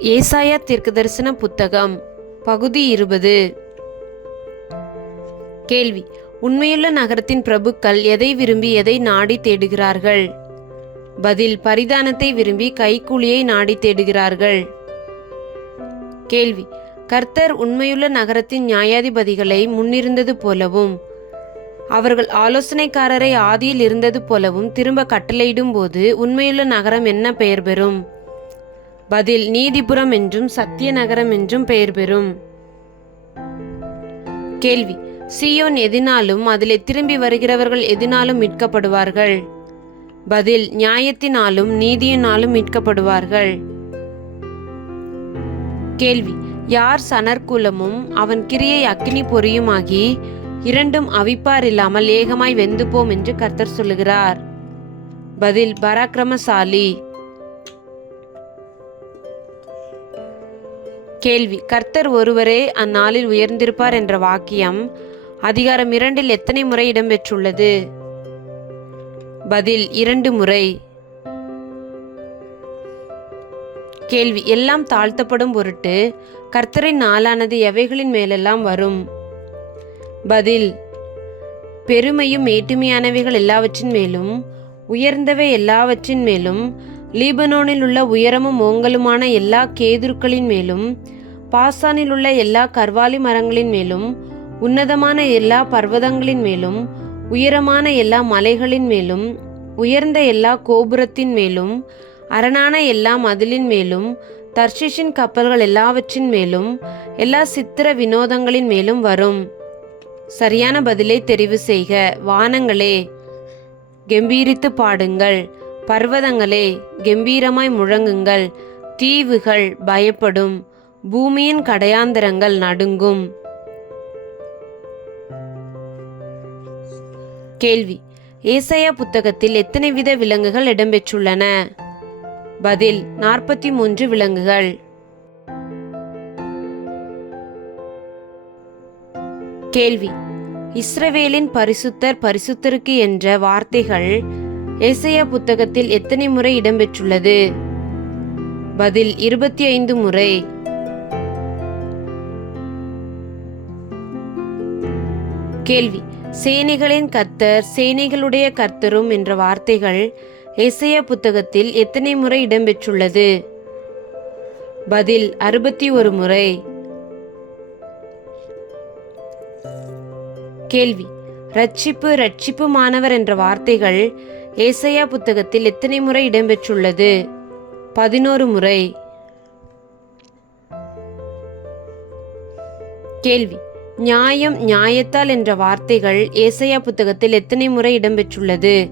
ஏசாயா தீர்க்கதரிசன புத்தகம் பகுதி இருபது. கேள்வி. உண்மையுள்ள நகரத்தின் பிரபுக்கள் எதை விரும்பி எதை நாடி தேடுகிறார்கள்? பதில். பரிதானத்தை விரும்பி கைக்கூலியை நாடி தேடுகிறார்கள். கேள்வி. கர்த்தர் உண்மையுள்ள நகரத்தின் நியாயாதிபதிகளை முன்னிருந்தது போலவும் அவர்கள் ஆலோசனைக்காரரை ஆதியில் இருந்தது போலவும் திரும்ப கட்டளையிடும் போது உண்மையுள்ள நகரம் என்ன பெயர் பெறும்? பதில் நீதிபுரம் என்றும் சத்திய நகரம் என்றும் பெயர் பெறும். கேள்வி சியோன் எதினாலும் அதிலே திரும்பி வருகிறவர்கள் எதினாலும் மீட்கப்படுவார்கள்? பதில் நியாயத்தினாலும் நீதியினாலும் மீட்கப்படுவார்கள். கேள்வி யார் சனற்குலமும் அவன் கிரியை அக்னி பொறியுமாகி இரண்டும் அவிப்பார் இல்லாமல் ஏகமாய் வெந்து போம் என்று கர்த்தர் சொல்லுகிறார். பதில் பராக்கிரமசாலி. கேள்வி. கர்த்தர் ஒருவரே அந்நாளில் உயர்ந்திருப்பார் என்ற வாக்கியம் அதிகாரம் இரண்டில் எத்தனை முறை இடம்பெற்றுள்ளது? பதில் இரண்டு முறை. கேள்வி. எல்லாம் தாழ்த்தப்படும் பொருட்டு கர்த்தரின் நாளானது எவைகளின் மேலெல்லாம் வரும்? பதில். பெருமையும் ஏற்றுமையானவைகள் எல்லாவற்றின் மேலும் உயர்ந்தவை எல்லாவற்றின் மேலும் லீபனோனில் உள்ள உயரமும் ஓங்கலுமான எல்லா கேதுருக்களின் மேலும் பாசானில் உள்ள எல்லா கர்வாலி மரங்களின் மேலும் உன்னதமான எல்லா பர்வதங்களின் மேலும் உயரமான எல்லா மலைகளின் மேலும் உயர்ந்த எல்லா கோபுரத்தின் மேலும் அரணான எல்லா மதிலின் மேலும் தர்ஷிஷின் கப்பல்கள் எல்லாவற்றின் மேலும் எல்லா சித்திர வினோதங்களின் மேலும் வரும். சரியான பதிலை தெரிவு செய்க. வானங்களே கெம்பீரித்து பாடுங்கள். பர்வதங்களே கெம்பீரமாய் முழங்குங்கள். தீவுகள் பயப்படும். பூமியின் கடையாந்தரங்கள் நடுங்கும். கேள்வி. ஏசையா புத்தகத்தில் எத்தனை வித விலங்குகள் இடம்பெற்றுள்ளன? பதில் நாற்பத்தி மூன்று விலங்குகள். கேள்வி. இஸ்ரவேலின் பரிசுத்தர் பரிசுத்தருக்கு என்ற வார்த்தைகள் ஏசையா புத்தகத்தில் எத்தனை முறை இடம்பெற்றுள்ளது? பதில் இருபத்தி ஐந்து முறை. கேள்வி. சேனைகளின் கர்த்தர் சேனைகளுடைய கர்த்தரும் என்ற வார்த்தைகள் ஏசையா புத்தகத்தில் எத்தனை முறை இடம்பெற்றுள்ளது? பதில் அறுபத்தி ஒரு முறை. கேள்வி. ரட்சிப்பு ரட்சிப்பு மாணவர் என்ற வார்த்தைகள் ஏசையா புத்தகத்தில் எத்தனை முறை இடம்பெற்றுள்ளது? பதினோரு முறை. கேள்வி. நியாயம் நியாயத்தால் என்ற வார்த்தைகள் ஏசையா புத்தகத்தில் எத்தனை முறை இடம்பெற்றுள்ளது?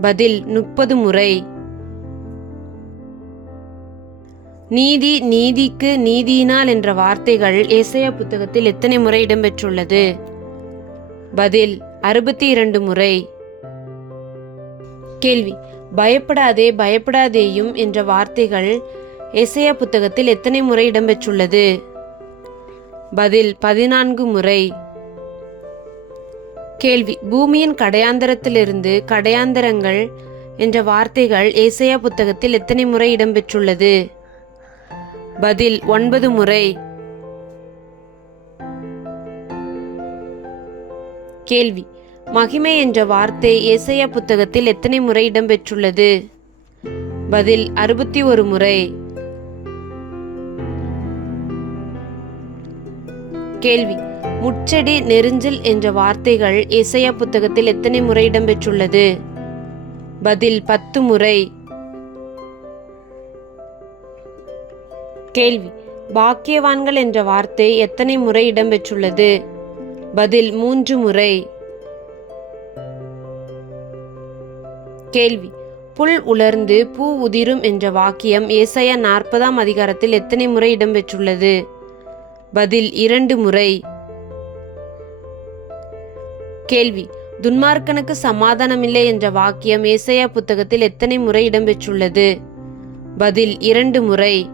பதில் முப்பது முறை. நீதி நீதிக்கு நீதியினால் என்ற வார்த்தைகள் ஏசையா புத்தகத்தில் எத்தனை முறை இடம்பெற்றுள்ளது? பதில் அறுபத்தி இரண்டு முறை. கேள்வி. பயப்படாதே பயப்படாதேயும் என்ற வார்த்தைகள் எசையா புத்தகத்தில் எத்தனை முறை இடம்பெற்றுள்ளது? பதில் பதினான்கு முறை. கேள்வி. பூமியின் கடையாந்தரத்திலிருந்து கடையாந்தரங்கள் என்ற வார்த்தைகள் ஏசையா புத்தகத்தில் எத்தனை முறை இடம்பெற்றுள்ளது? பதில் ஒன்பது முறை. கேள்வி. மகிமை என்ற வார்த்தை ஏசையா புத்தகத்தில் எத்தனை முறை இடம்பெற்றுள்ளது? பதில் அறுபத்தி ஒரு முறை. கேள்வி. முச்செடி நெருஞ்சில் என்ற வார்த்தைகள் ஏசையா புத்தகத்தில் எத்தனை முறை இடம்பெற்றுள்ளது? பதில் பத்து முறை. கேள்வி. பாக்கியவான்கள் என்ற வார்த்தை எத்தனை முறை இடம்பெற்றுள்ளது? பதில் மூன்று முறை. கேள்வி. புல் உலர்ந்து பூ உதிரும் என்ற வாக்கியம் ஏசைய நாற்பதாம் அதிகாரத்தில் எத்தனை முறை இடம்பெற்றுள்ளது? பதில் இரண்டு முறை. கேள்வி. துன்மார்க்கனுக்கு சமாதானமில்லை என்ற வாக்கியம் ஏசையா புத்தகத்தில் எத்தனை முறை இடம்பெற்றுள்ளது? பதில் இரண்டு முறை.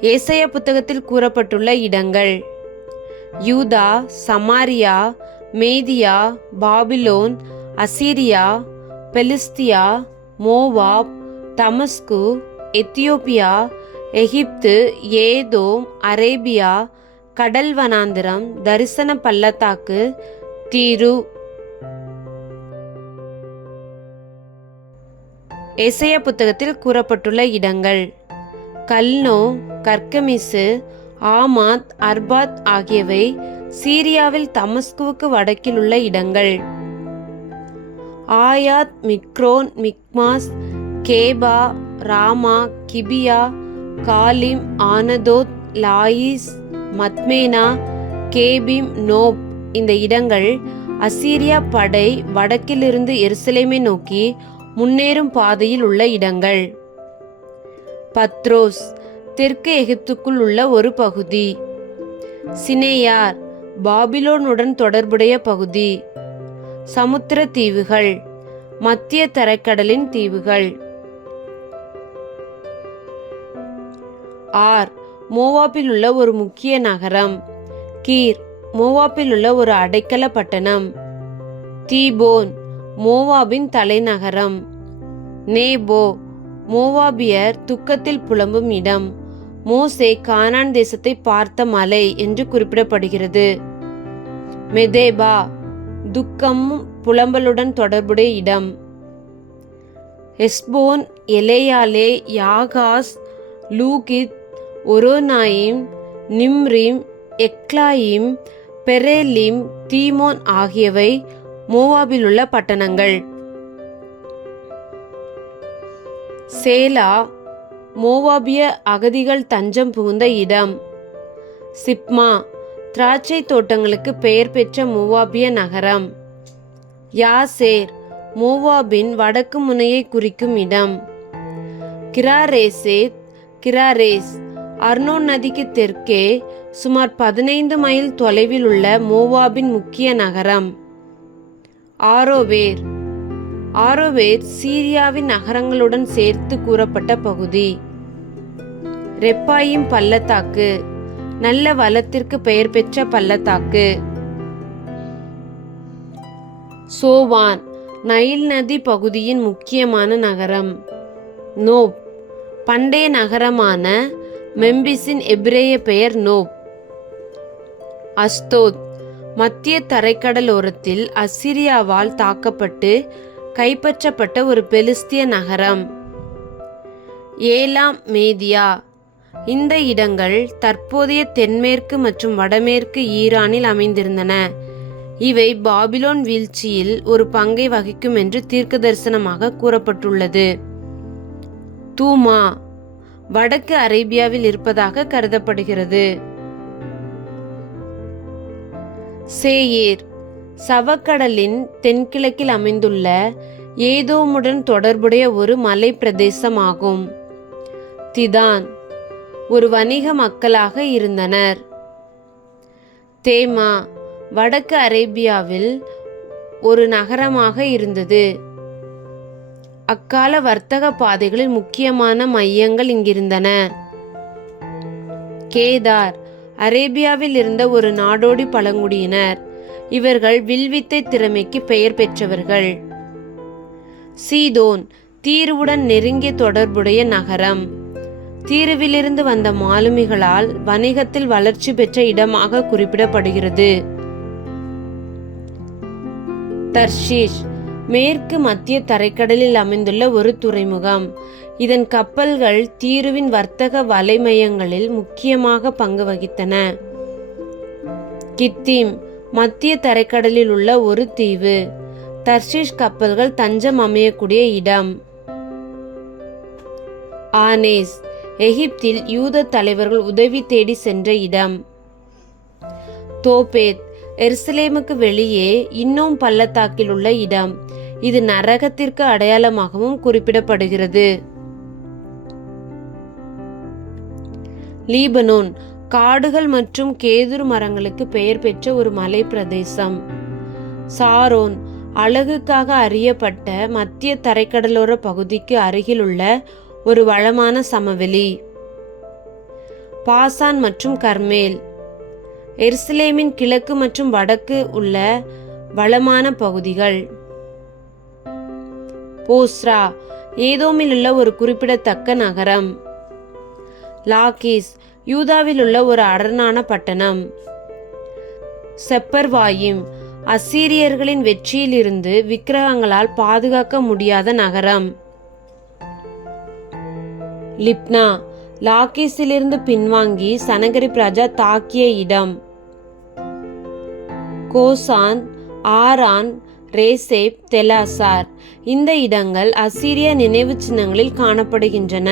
ஏசையா புத்தகத்தில் கூறப்பட்டுள்ள இடங்கள். Judah Samaria Media Babylon Assyria Philistia Moab தமஸ்கு Ethiopia Egypt Edom Arabia கடல் வனாந்திரம் தரிசன பள்ளத்தாக்கு தீரு. எசைய புத்தகத்தில் கூறப்பட்டுள்ள இடங்கள். கல்னோ கர்கமிசு ஆமாத் அர்பாத் ஆகியவை சீரியாவில் தமஸ்குவுக்கு வடக்கில் உள்ள இடங்கள். ஆயாத் மிக்ரோன் மிக்மாஸ் கேபா ராமா கிபியா காலிம் ஆனதோத் லாயிஸ் மத்மேனா கேபிம் நோப் இந்த இடங்கள் அசீரியா படை வடக்கிலிருந்து எருசலேமை நோக்கி முன்னேறும் பாதையில் உள்ள இடங்கள். பத்ரோஸ் தெற்கு எகிப்துக்குள் உள்ள ஒரு பகுதி. சினேயார் பாபிலோனுடன் தொடர்புடைய பகுதி. சமுத்திர தீவுகள் மத்திய தரைக்கடலின் தீவுகள். ஆர். மோவாப்பில் உள்ள ஒரு முக்கிய நகரம். கீர். மோவாப்பில் உள்ள ஒரு அடைக்கல பட்டணம். தீபோன். மோவாபின் தலைநகரம். நேபோ. மோவாபியர் துக்கத்தில் புலம்பும் இடம். மோசே கானான் தேசத்தை பார்த்த மலை என்று குறிப்பிடப்படுகிறது. மெதேபா துக்கமும் புலம்பலுடன் தொடர்புடைய இடம். எஸ்போன் எலேயாலே யாகாஸ் லூகித் ஒரோனாயிம் நிம்ரிம் எக்லாயிம் பெரேலிம் தீமோன் ஆகியவை மோவாபில் உள்ள பட்டணங்கள். சேலா மோவாபிய அகதிகள் தஞ்சம் புகுந்த இடம். சிப்மா திராட்சை தோட்டங்களுக்கு பெயர் பெற்ற மோவாபிய நகரம். யாசேர் மோவாபின் வடக்கு முனையை குறிக்கும் இடம். கிராரேசேத் கிராரேஸ் அர்னோன் நதிக்கு தெற்கே சுமார் பதினைந்து மைல் தொலைவில் உள்ள மோவாபின் முக்கிய நகரம். ஆரோவேர் ஆரோவேர் சீரியாவின் நகரங்களுடன் சேர்த்து கூறப்பட்ட பகுதி. ரெப்பாயிம் பள்ளத்தாக்கு நல்ல வளத்திற்கு பெயர் பெற்ற பள்ளத்தாக்கு. சோவான் நைல் நதி பகுதியின் முக்கியமான நகரம். நோப் பண்டைய நகரமான மெம்பிஸின் எபிரேய பெயர் நோப். அஸ்தோத் மத்திய தரைக்கடலோரத்தில் அசிரியாவால் தாக்கப்பட்டு கைப்பற்றப்பட்ட ஒரு பெலிஸ்திய நகரம். Elam Media. இந்த இடங்கள் தற்போதைய தென்மேற்கு மற்றும் வடமேற்கு ஈரானில் அமைந்திருந்தன. இவை பாபிலோன் வீழ்ச்சியில் ஒரு பங்கை வகிக்கும் என்று தீர்க்க தரிசனமாக கூறப்பட்டுள்ளது. தூமா. வடக்கு அரேபியாவில் இருப்பதாக கருதப்படுகிறது. சேயேர். சவக்கடலின் தென்கிழக்கில் அமைந்துள்ள ஏதோமுடன் தொடர்புடைய ஒரு மலை பிரதேசமாகும் திதான் ஒரு வணிக மக்களாக இருந்தனர். தேமா வடக்கு அரேபியாவில் ஒரு நகரமாக இருந்தது. அக்கால வர்த்தக பாதைகளில் முக்கியமான மையங்கள் இங்கிருந்தன. கேதார் அரேபியாவில் இருந்த ஒரு நாடோடி பழங்குடியினர். இவர்கள் வில்வித்தை திறமைக்கு பெயர் பெற்றவர்கள். சீதோன் தீருவுடன் நெருங்கிய தொடர்புடைய நகரம். தீருவிலிருந்து வந்த மாலுமிகளால் வணிகத்தில் வளர்ச்சி பெற்ற இடமாக குறிப்பிடப்படுகிறது. தர்ஷீஷ் மேற்கு மத்திய தரைக்கடலில் அமைந்துள்ள ஒரு துறைமுகம். இதன் கப்பல்கள் தீருவின் வர்த்தக வலைமயங்களில் முக்கியமாக பங்கு வகித்தன. கித்தீம் மத்திய தரைக்கடலில் உள்ள ஒரு தீவு. தர்ஷீஷ் கப்பல்கள் தஞ்சம் அமையக்கூடிய இடம். ஆனேஸ் எகிப்தில் யூத தலைவர்கள் உதவி தேடி சென்ற இடம். தோபேத் எருசலேமுக்கு வெளியே இன்னும் பள்ளத்தாக்கில் உள்ள இடம். இது நரகத்திற்கு அடையாளமாகவும் குறிப்பிடப்படுகிறது. லீபனோன் காடுகள் மற்றும் கேதுரு மரங்களுக்கு பெயர் பெற்ற ஒரு மலை பிரதேசம் சாரோன் அழகுக்காக அறியப்பட்ட மத்திய தரைக்கடலோர பகுதிக்கு அருகிலுள்ள ஒரு வளமான சமவெளி. பாசான் மற்றும் கர்மேல் எருசலேமின் கிழக்கு மற்றும் வடக்கு உள்ள வளமான பகுதிகள். போஸ்ரா ஏதோமில் உள்ள ஒரு குறிப்பிடத்தக்க நகரம். லாகீஸ் யூதாவில் உள்ள ஒரு அரணான பட்டணம். செப்பர்வாயிம் அசீரியர்களின் வெற்றியிலிருந்து விக்கிரகங்களால் பாதுகாக்க முடியாத நகரம். லிப்னா லாக்கிஸிலிருந்து பின்வாங்கி சனகரிப் ராஜா தாக்கிய இடம். கோசான் ஆரான் ரேசேப் தெலாசார். இந்த இடங்கள் அசீரிய நினைவு சின்னங்களில் காணப்படுகின்றன.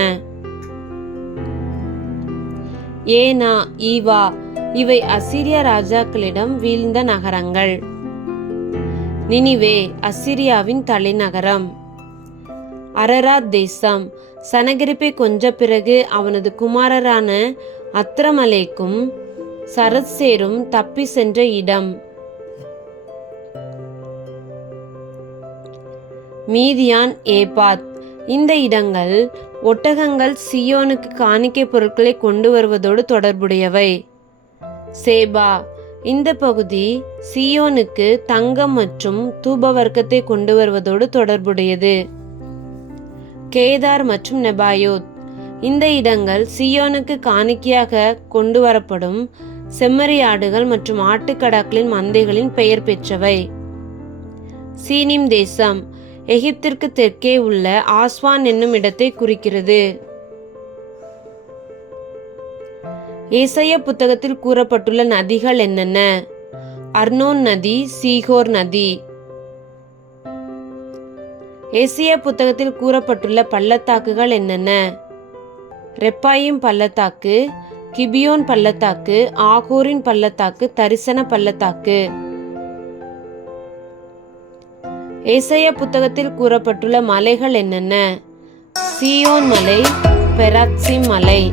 ஏனா ஈவா இவை அசிரிய ராஜாக்களிடம் வீழ்ந்த நகரங்கள். நினிவே அசிரியாவின் தலைநகரம். அரராத் தேசம் சனகிரிப்பை கொஞ்ச பிறகு அவனது குமாரரான அத்ரமலேக்கும் சரத்சேரும் தப்பி சென்ற இடம். மீதியான் ஏபாத். இந்த இடங்கள் ஒட்டகங்கள் சியோனுக்கு காணிக்கை பொருட்களை கொண்டு வருவதோடு தொடர்புடையவை. சேபா இந்த பகுதி சியோனுக்கு தங்கம் மற்றும் தூப வர்க்கத்தை கொண்டு வருவதோடு தொடர்புடையது. கேதார் மற்றும் நெபாயோத் இந்த இடங்கள் சியோனுக்கு காணிக்கையாக கொண்டு வரப்படும் செம்மறியாடுகள் மற்றும் ஆட்டுக்கடாக்களின் மந்தைகளின் பெயர் பெற்றவை. சீனிம் தேசம் எகிப்திற்கு தெற்கே உள்ள ஆஸ்வான் என்னும் இடத்தை குறிக்கிறது. ஏசைய புத்தகத்தில் கூறப்பட்டுள்ள நதிகள் என்னென்ன? அர்னோன் நதி சீகோர் நதி. ஏசிய புத்தகத்தில் கூறப்பட்டுள்ள பள்ளத்தாக்குகள் என்னென்ன? ரெப்பாயிம் பள்ளத்தாக்கு கிபியோன் பள்ளத்தாக்கு ஆகோரின் பள்ளத்தாக்கு தரிசன பள்ளத்தாக்கு. ஏசைய புத்தகத்தில் கூறப்பட்டுள்ள மலைகள் என்னென்ன? சியோன் மலை பெராக்சிம் மலை